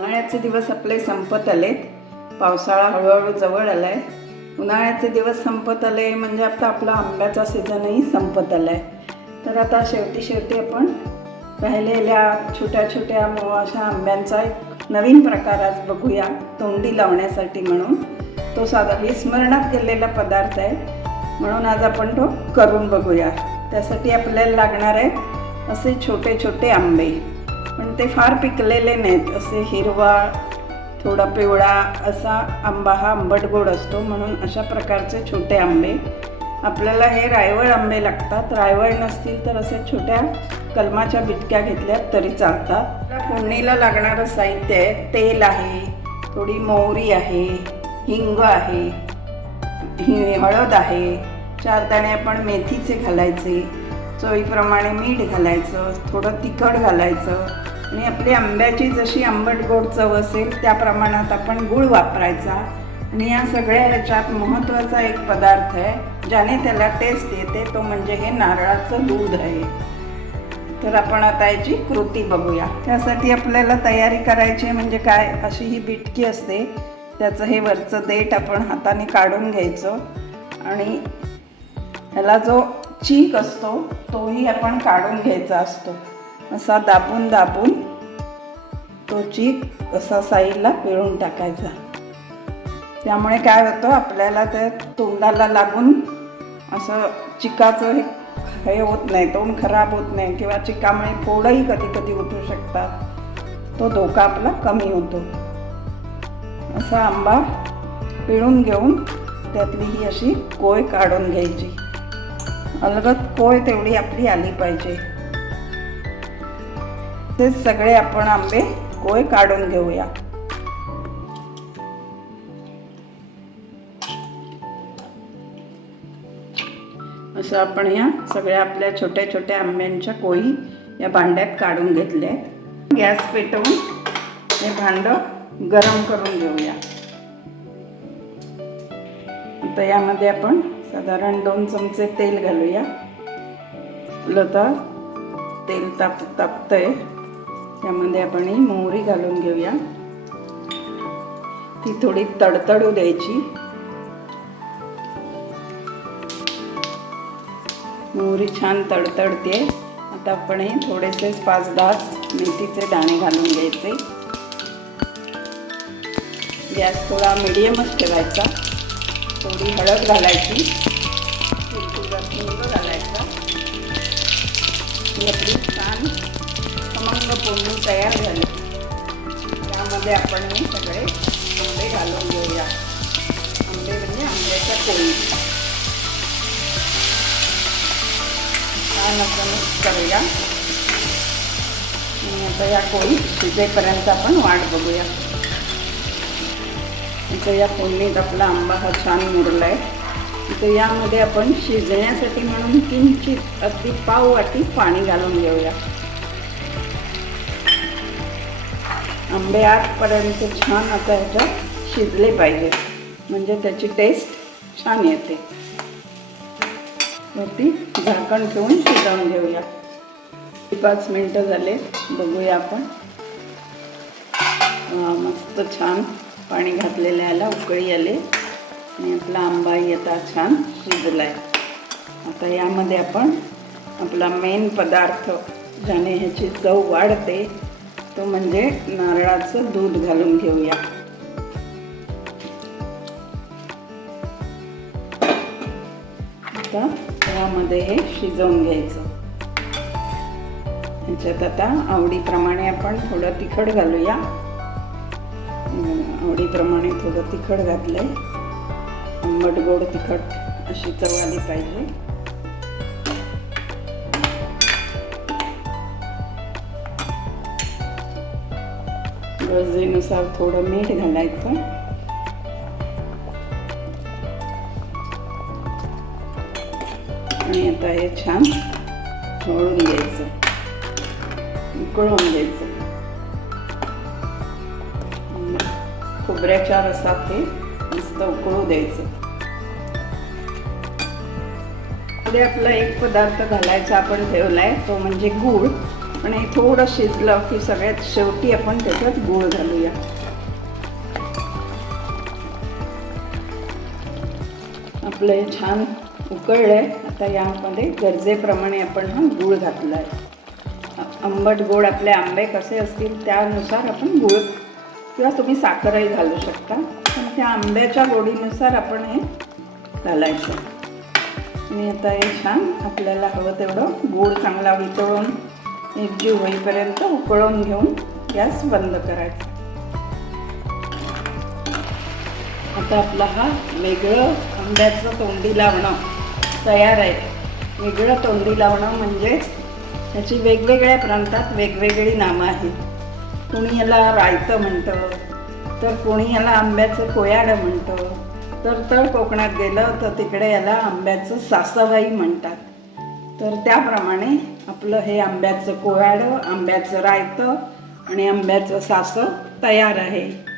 उन्हाळ्याचे दिवस आपले संपत आलेत. पावसाळा हळूहळू जवळ आला आहे उन्हाळ्याचे दिवस संपत आले म्हणजे आता आपला आंब्याचा सीझनही संपत आला आहे तर आता शेवटी शेवटी आपण राहिलेल्या छोट्या छोट्या अशा आंब्यांचा एक नवीन प्रकार आज बघूया. तोंडी लावण्यासाठी म्हणून. तो साधा विस्मरणात गेलेला पदार्थ आहे. म्हणून आज आपण तो करून बघूया. त्यासाठी आपल्याला लागणार आहेत असे छोटे छोटे आंबे. पण ते फार पिकलेले नाहीत. असे हिरवा थोडा पिवळा असा आंबा हा आंबट गोड असतो. म्हणून अशा प्रकारचे छोटे आंबे. आपल्याला हे रायवळ आंबे लागतात. रायवळ नसतील तर असे छोट्या कलमाच्या बिटक्या घेतल्या तरी चालतात. फोडणीला लागणारं साहित्य आहे. तेल आहे थोडी मोहरी आहे हिंग आहे हि हळद आहे. चार दाणे आपण मेथीचे घालायचे. चवीप्रमाणे मीठ घालायचं थोडं तिखट घालायचं. आणि आपली आंब्याची जशी आंबट गोड चव असेल त्या प्रमाणात आपण गूळ वापरायचा. आणि या सगळ्या ह्याच्यात महत्त्वाचा एक पदार्थ आहे ज्याने त्याला टेस्ट येते तो म्हणजे हे नारळाचं दूध आहे. तर आपण आता याची कृती बघूया. त्यासाठी आपल्याला तयारी करायची आहे म्हणजे काय? अशी ही बिटकी असते. त्याचं हे वरचं देठ आपण हाताने काढून घ्यायचं. आणि ह्याला जो चीक असतो तोही आपण काढून घ्यायचा असतो. असा दाबून दाबून तो चीक असा साईडला पिळून टाकायचा. त्यामुळे काय होतं आपल्याला त्या तोंडाला लागून असं चिकाचं हे हे होत नाही तोंड खराब होत नाही किंवा चिकामुळे फोडही कधी कधी उठू शकतात. तो धोका आपला कमी होतो. असा आंबा पिळून घेऊन त्यातली ही अशी कोय काढून घ्यायची. अलगद कोय तेवढी आपली आली पाहिजे. ते सगळे आपण आंबे कोय काढून घेऊया. असं आपण या सगळ्या आपल्या छोट्या छोट्या आंब्यांच्या कोळी या भांड्यात काढून घेतल्या आहेत. गॅस पेटवून हे भांडं गरम करून घेऊया. आता यामध्ये आपण साधारण दोन चमचे तेल घालूया. लता तेल ताप तापतंय त्यामध्ये आपण ही मोहरी घालून घेऊया. ती थोडी तडतडू द्यायची. मोहरी छान तडतडते. आता आपण हे थोडेसे पाच दहा मेथीचे दाणे घालून घ्यायचे. गॅस थोडा मिडियमच ठेवायचा. थोडी हळद घालायची. घालायचा. आपली छान खमंग फोडणी तयार झाली. त्यामध्ये आपण मी सगळे आंबे घालून घेऊया. आंबे म्हणजे आंब्याच्या कोळी छान असं मिक्स करूया. आणि आता या कोळी शिजेपर्यंत आपण वाट बघूया. इथं या फोडणीत आपला आंबा हा छान मुरला आहे इथं यामध्ये आपण शिजण्यासाठी म्हणून किंचित अगदी पाव वाटी पाणी घालून घेऊया. आंबे आतपर्यंत छान आता ह्याच्यात शिजले पाहिजे. म्हणजे त्याची टेस्ट छान येते. ती झाकण ठेवून शिजवून घेऊया. पाच मिनटं झाले बघूया आपण. मस्त छान पाणी घातलेलं याला उकळी आले. आणि आपला आंबाही आता छान शिजला आहे आता यामध्ये आपण आपला मेन पदार्थ ज्याने ह्याची चव वाढते तो म्हणजे नारळाचं दूध घालून घेऊया. आता त्यामध्ये हे शिजवून घ्यायचं. ह्याच्यात आता आवडीप्रमाणे आपण थोडं तिखट घालूया. आवडीप्रमाणे थोडं तिखट घातलंय. आंबट गोड तिखट अशी चव आली पाहिजे. गरजेनुसार थोडं मीठ घालायचं. आणि आता हे छान ढवळून घ्यायचं. उकळून घ्यायचं. खोबऱ्याच्या रसात हे मस्त उकळू द्यायचं. पुढे आपला एक पदार्थ घालायचा आपण ठेवलाय तो म्हणजे गूळ. पण हे थोडं शिजलं की सगळ्यात शेवटी आपण त्याच्यात गूळ घालूया. आपलं हे छान उकळलं आहे आता यामध्ये गरजेप्रमाणे आपण हा गूळ घातला आहे आंबट गोड आपले आंबे कसे असतील त्यानुसार आपण गूळ किंवा तुम्ही साखरही घालू शकता. पण त्या आंब्याच्या गोडीनुसार आपण हे घालायचं. आणि आता हे छान आपल्याला हवं तेवढं गूळ चांगला वितळून एकजीव होईपर्यंत उकळून घेऊन गॅस बंद करायचा. आता आपला हा वेगळं आंब्याचं तोंडी लावणं तयार आहे. वेगळं तोंडी लावणं म्हणजेच त्याची वेगवेगळ्या प्रांतात वेगवेगळी नावं आहेत. कोणी याला रायतं म्हणतं तर कोणी याला आंब्याचं कोयाडं म्हणतं तर तळ कोकणात गेलं तर तिकडे याला आंब्याचं सासाबाई म्हणतात. तर त्याप्रमाणे आपलं हे आंब्याचं कोयाडं आंब्याचं रायतं आणि आंब्याचं सासं तयार आहे.